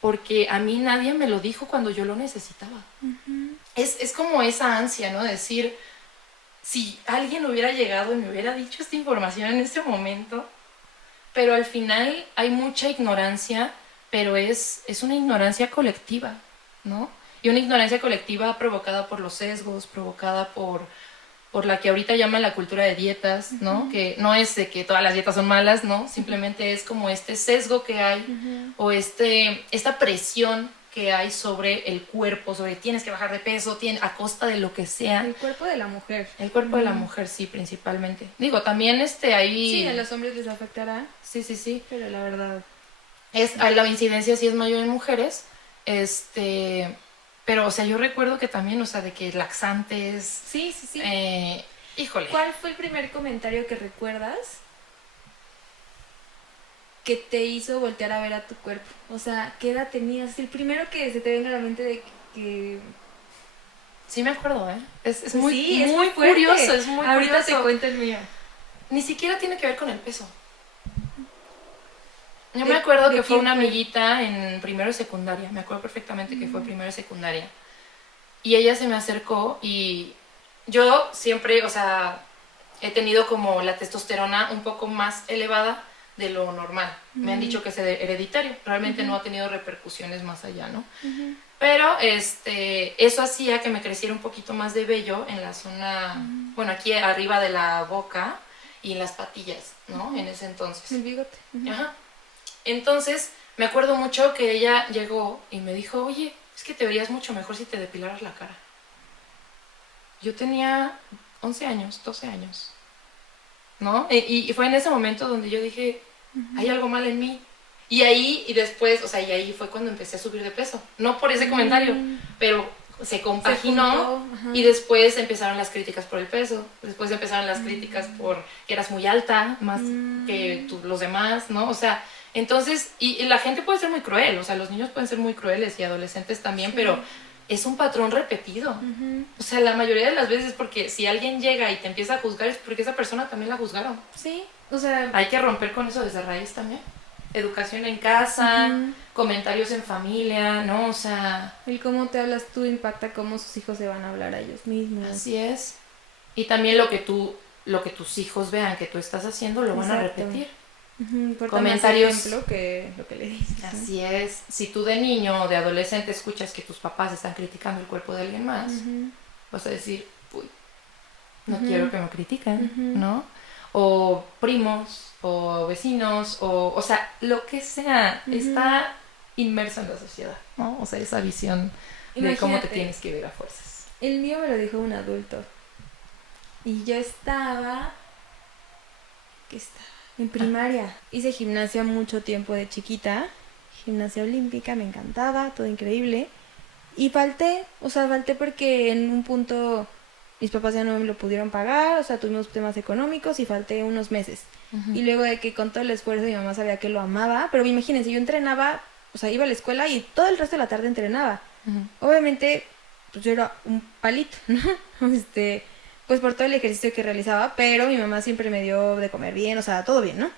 porque a mí nadie me lo dijo cuando yo lo necesitaba. Es como esa ansia, ¿no? Decir, si alguien hubiera llegado y me hubiera dicho esta información en este momento, pero al final hay mucha ignorancia, pero es una ignorancia colectiva, ¿no? Y una ignorancia colectiva provocada por los sesgos, provocada por la que ahorita llaman la cultura de dietas, ¿no? Que no es de que todas las dietas son malas, ¿no? Simplemente es como este sesgo que hay o esta presión que hay sobre el cuerpo, sobre tienes que bajar de peso, a costa de lo que sea. El cuerpo de la mujer. El cuerpo de la mujer, sí, principalmente. Digo, también ahí... Sí, a los hombres les afectará. Sí. Pero la verdad... La incidencia sí es mayor en mujeres, pero, o sea, yo recuerdo que también, o sea, de que laxantes... Sí. Híjole. ¿Cuál fue el primer comentario que recuerdas que te hizo voltear a ver a tu cuerpo? O sea, ¿qué edad tenías? El primero que se te venga a la mente de que... Sí me acuerdo, ¿eh? Es Pues muy, sí, es muy muy fuerte. curioso, es muy Ahorita curioso. te cuento el mío. Ni siquiera tiene que ver con el peso. Yo me acuerdo que fue una amiguita en primero de secundaria. Me acuerdo perfectamente que fue primero de secundaria. Y ella se me acercó y yo siempre, o sea, he tenido como la testosterona un poco más elevada de lo normal. Me han dicho que es hereditario. Realmente no ha tenido repercusiones más allá, ¿no? Pero eso hacía que me creciera un poquito más de vello en la zona, bueno, aquí arriba de la boca y en las patillas, ¿no? En ese entonces. El bigote. Ajá. Entonces, me acuerdo mucho que ella llegó y me dijo, oye, es que te verías mucho mejor si te depilaras la cara. Yo tenía 11 años, 12 años, ¿no? Y fue en ese momento donde yo dije, hay algo mal en mí. Y después, o sea, y ahí fue cuando empecé a subir de peso. No por ese comentario, pero se compaginó y después empezaron las críticas por el peso. Después empezaron las críticas por que eras muy alta, más que los demás, ¿no? O sea, entonces, y la gente puede ser muy cruel, o sea, los niños pueden ser muy crueles y adolescentes también, pero es un patrón repetido. O sea, la mayoría de las veces porque si alguien llega y te empieza a juzgar es porque esa persona también la juzgaron. Sí, o sea... Hay que romper con eso desde raíz también. Educación en casa, comentarios en familia, ¿no? O sea... El cómo te hablas tú impacta cómo sus hijos se van a hablar a ellos mismos. Así es. Y también lo que tus hijos vean que tú estás haciendo lo van a repetir. Comentarios más ejemplo que lo que le dices. Así es. Si tú de niño o de adolescente escuchas que tus papás están criticando el cuerpo de alguien más, vas a decir, uy, no quiero que me critiquen, ¿no? O primos, o vecinos, o sea, lo que sea, está inmerso en la sociedad, ¿no? O sea, esa visión de cómo te tienes que ver a fuerzas. El mío me lo dijo un adulto. Y yo estaba en primaria. Hice gimnasia mucho tiempo de chiquita. Gimnasia olímpica, me encantaba, todo increíble. Y falté porque en un punto mis papás ya no me lo pudieron pagar, o sea, tuvimos temas económicos y falté unos meses. Y luego de que con todo el esfuerzo mi mamá sabía que lo amaba, pero imagínense, yo entrenaba, o sea, iba a la escuela y todo el resto de la tarde entrenaba. Obviamente, pues yo era un palito, ¿no? Pues por todo el ejercicio que realizaba, pero mi mamá siempre me dio de comer bien, o sea, todo bien, ¿no?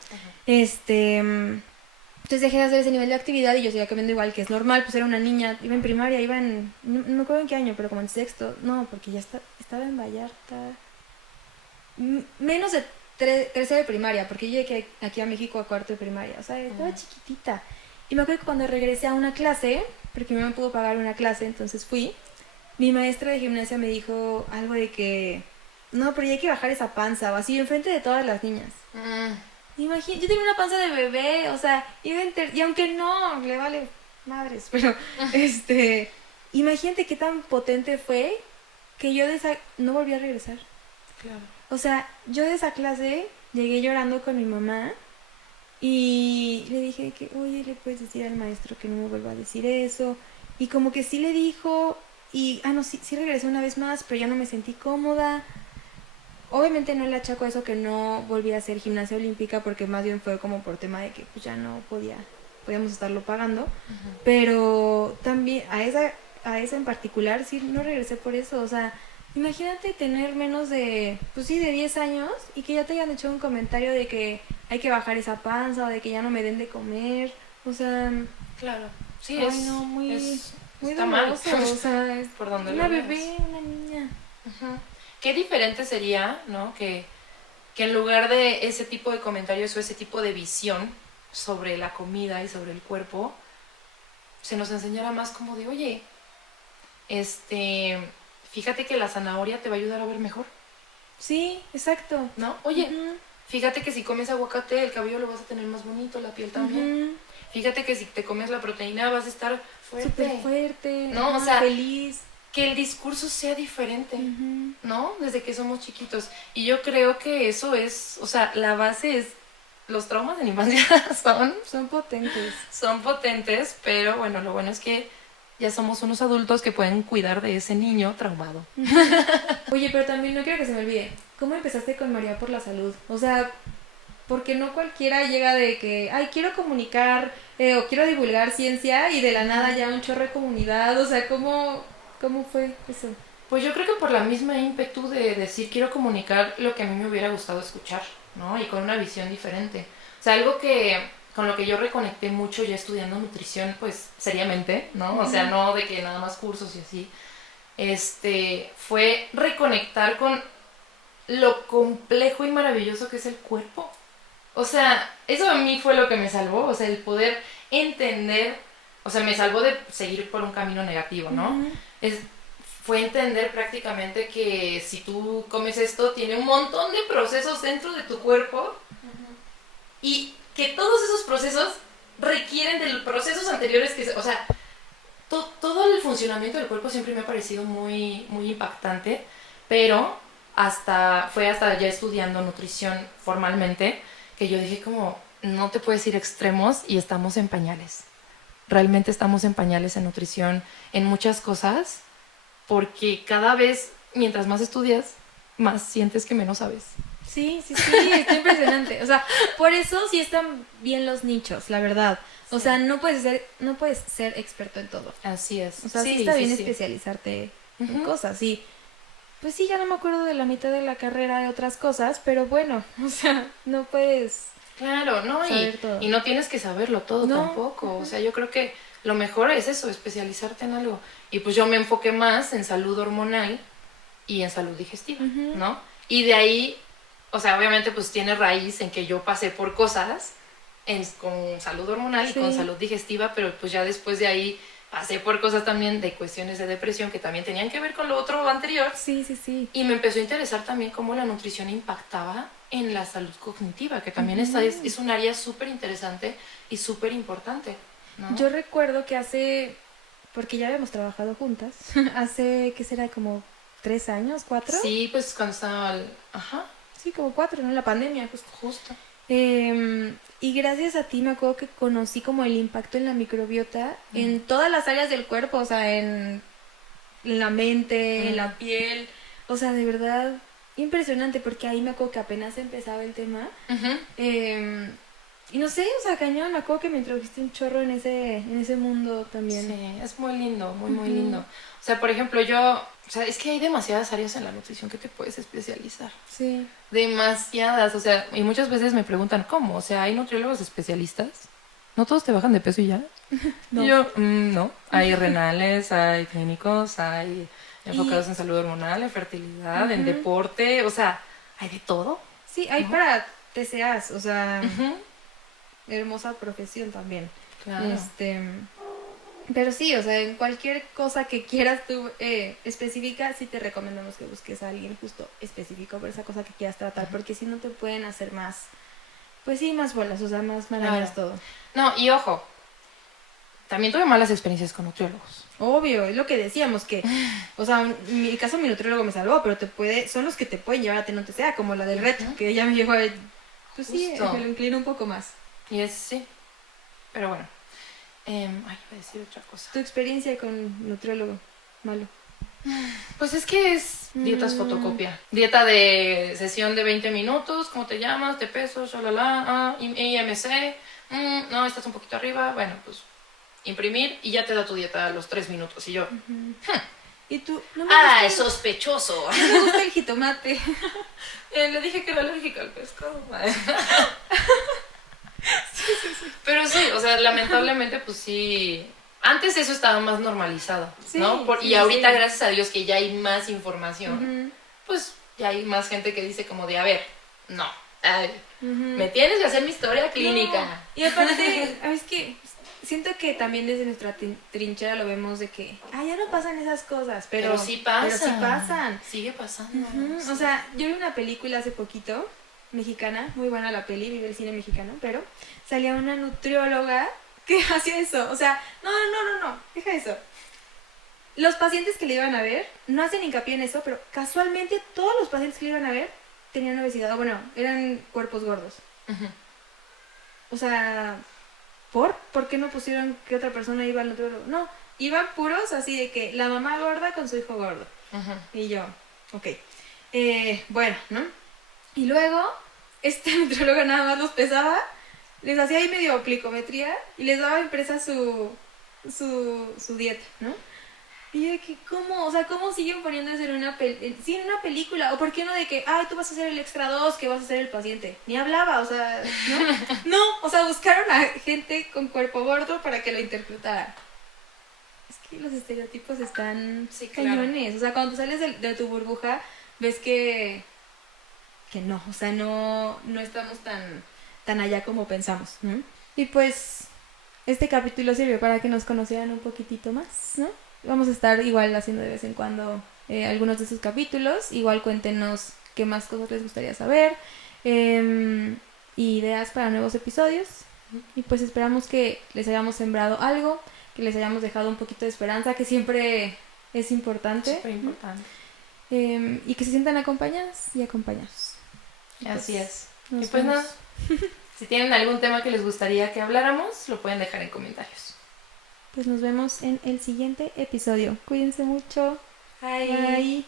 Entonces dejé de hacer ese nivel de actividad y yo seguía comiendo igual, que es normal, pues era una niña, iba en primaria, no me acuerdo en qué año, pero como en sexto, no, porque ya estaba en Vallarta, menos de tercero de primaria, porque yo llegué aquí a México a cuarto de primaria, o sea, estaba chiquitita. Y me acuerdo que cuando regresé a una clase, porque mi mamá pudo pagar una clase, entonces fui, mi maestra de gimnasia me dijo algo de que, no, pero ya hay que bajar esa panza, o así, enfrente de todas las niñas. Imagínate, yo tenía una panza de bebé, o sea, y aunque no, le vale madres, pero, imagínate qué tan potente fue que yo no volví a regresar. Claro. O sea, yo de esa clase llegué llorando con mi mamá y le dije que, oye, le puedes decir al maestro que no me vuelva a decir eso. Y como que sí le dijo, y, no, sí, sí regresé una vez más, pero ya no me sentí cómoda. Obviamente no le achaco a eso que no volví a hacer gimnasia olímpica porque más bien fue como por tema de que pues ya no podíamos estarlo pagando. Pero también a esa en particular sí no regresé por eso. O sea, imagínate tener menos de, pues sí, de 10 años y que ya te hayan hecho un comentario de que hay que bajar esa panza o de que ya no me den de comer. O sea, Claro. Sí, ay no, muy está mal. doloroso. O sea, es Por donde una lo veas. bebé, una niña. Ujú. Qué diferente sería, ¿no? Que en lugar de ese tipo de comentarios o ese tipo de visión sobre la comida y sobre el cuerpo, se nos enseñara más como de, oye, fíjate que la zanahoria te va a ayudar a ver mejor, Sí, exacto. ¿no? Oye, Ujú. fíjate que si comes aguacate, el cabello lo vas a tener más bonito, la piel también. Ujú. Fíjate que si te comes la proteína vas a estar fuerte. Súper fuerte, ¿No? O ajá, sea, feliz. que el discurso sea diferente, Ujú. ¿no? Desde que somos chiquitos. Y yo creo que eso es, o sea, la base es, los traumas de la infancia Son potentes. son potentes, pero bueno, lo bueno es que ya somos unos adultos que pueden cuidar de ese niño traumado. Oye, pero también no quiero que se me olvide. ¿Cómo empezaste con María por la Salud? O sea, porque no cualquiera llega de que, ay, quiero comunicar o quiero divulgar ciencia y de la nada ya un chorro de comunidad. O sea, ¿cómo fue eso? Pues yo creo que por la misma ímpetu de decir quiero comunicar lo que a mí me hubiera gustado escuchar, ¿no? Y con una visión diferente. O sea, algo que con lo que yo reconecté mucho ya estudiando nutrición, pues seriamente, ¿no? O sea, no de que nada más cursos y así. Fue reconectar con lo complejo y maravilloso que es el cuerpo. O sea, eso a mí fue lo que me salvó, o sea, el poder entender, o sea, me salvó de seguir por un camino negativo, ¿no? Ujú. Fue entender prácticamente que si tú comes esto, tiene un montón de procesos dentro de tu cuerpo y que todos esos procesos requieren de los procesos anteriores que, o sea, todo el funcionamiento del cuerpo siempre me ha parecido muy, muy impactante, pero fue hasta ya estudiando nutrición formalmente que yo dije como, no te puedes ir extremos y estamos en pañales. Realmente estamos en pañales en nutrición, en muchas cosas, porque cada vez, mientras más estudias, más sientes que menos sabes. Sí, sí, sí, está impresionante. O sea, por eso sí están bien los nichos, la verdad. O Sí. sea, no puedes ser experto en todo. Así es. O sea, sí Sí, está sí, bien sí. especializarte en Ujú. cosas. Y pues sí, ya no me acuerdo de la mitad de la carrera de otras cosas, pero bueno, o sea, no puedes Claro, ¿no? saber todo. Y no tienes que saberlo todo No. tampoco. O sea, yo creo que lo mejor es eso, especializarte en algo. Y pues yo me enfoqué más en salud hormonal y en salud digestiva, Ujú. ¿no? Y de ahí, o sea, obviamente pues tiene raíz en que yo pasé por cosas con salud hormonal y Sí. con salud digestiva, pero pues ya después de ahí pasé por cosas también de cuestiones de depresión que también tenían que ver con lo otro anterior. Sí, sí, sí. Y me empezó a interesar también cómo la nutrición impactaba en la salud cognitiva, que también Ujú. es un área súper interesante y súper importante, ¿no? Yo recuerdo que porque ya habíamos trabajado juntas, hace, ¿qué será? Como 3 años, 4. Sí, pues cuando estaba... Ajá, Sí, como 4, ¿no? La pandemia, justo. justo. Y gracias a ti me acuerdo que conocí como el impacto en la microbiota en todas las áreas del cuerpo, o sea, en la mente, en la piel, o sea, de verdad impresionante porque ahí me acuerdo que apenas empezaba el tema. Ujú. Y no sé, o sea, cañón, me acuerdo que me introdujiste un chorro en ese mundo también. Sí, es muy lindo, muy, muy Ujú. lindo. O sea, por ejemplo, o sea, es que hay demasiadas áreas en la nutrición que te puedes especializar. Sí. Demasiadas, o sea, y muchas veces me preguntan, ¿cómo? O sea, ¿hay nutriólogos especialistas? ¿No todos te bajan de peso y ya? No. Y yo, no. Hay renales, hay clínicos, hay enfocados Y en salud hormonal, en fertilidad, en Ujú. deporte, o sea, hay de todo. sí, hay ¿No? para TCAs, o sea, Ujú. hermosa profesión también. Claro. Pero sí, o sea, en cualquier cosa que quieras tú específica, sí te recomendamos que busques a alguien justo específico por esa cosa que quieras tratar, porque si no te pueden hacer más, pues sí, más bolas, o sea, más marañas todo. No, y ojo, también tuve malas experiencias con nutriólogos. Obvio, es lo que decíamos, que, o sea, en mi caso mi nutriólogo me salvó, pero son los que te pueden llevar a tener TCA, como la del reto, que ella me llevó a, pues sí, Justo. me lo inclino un poco más. Y sí, pero bueno. Ay, iba a decir otra cosa. ¿Tu experiencia con nutriólogo? Malo. Pues es que es dietas fotocopia. Dieta de sesión de 20 minutos, ¿cómo te llamas? De peso, shalala, IMC, no, estás un poquito arriba, bueno, pues imprimir y ya te da tu dieta a los 3 minutos. Y yo, ¿Y tú? No me gusta es sospechoso. no me gusta el jitomate. Le dije que era alérgica al pescado. Pero sí, o sea, lamentablemente, pues sí. Antes eso estaba más normalizado, ¿no? Y ahorita, gracias a Dios, que ya hay más información, pues ya hay más gente que dice como de, a ver, no, me tienes que hacer mi historia clínica. No. Y aparte, es que siento que también desde nuestra trinchera lo vemos de que, ya no pasan esas cosas, pero sí pasan. Pero sí pasan. Sigue pasando. Sí. O sea, yo vi una película hace poquito, mexicana, muy buena la peli, vive el cine mexicano, pero salía una nutrióloga que hacía eso. O sea, no, deja eso. Los pacientes que le iban a ver, no hacen hincapié en eso, pero casualmente todos los pacientes que le iban a ver tenían obesidad, o bueno, eran cuerpos gordos. O sea, ¿por qué no pusieron que otra persona iba al nutriólogo? No, iban puros así de que la mamá gorda con su hijo gordo. Y yo, ok. Bueno, ¿no? Y luego, este nutriólogo nada más los pesaba, les hacía ahí medio glicometría y les daba impresa su dieta, ¿no? Y yo de que, ¿cómo? O sea, ¿cómo siguen poniéndose en una película? ¿O por qué no de que, tú vas a hacer el extra 2, que vas a ser el paciente? Ni hablaba, o sea, ¿no? No, o sea, buscaron a gente con cuerpo gordo para que lo interpretara. Es que los estereotipos están cañones. Claro. O sea, cuando tú sales de tu burbuja, ves que no, o sea, no estamos tan allá como pensamos, ¿no? Y pues, este capítulo sirvió para que nos conocieran un poquitito más, ¿no? Vamos a estar igual haciendo de vez en cuando algunos de esos capítulos. Igual cuéntenos qué más cosas les gustaría saber, ideas para nuevos episodios. Y pues esperamos que les hayamos sembrado algo, que les hayamos dejado un poquito de esperanza, que siempre es importante. Súper importante. Y que se sientan acompañadas y acompañados. Así es. Y pues nada, si tienen algún tema que les gustaría que habláramos, lo pueden dejar en comentarios. Pues nos vemos en el siguiente episodio. Cuídense mucho. Bye. Bye.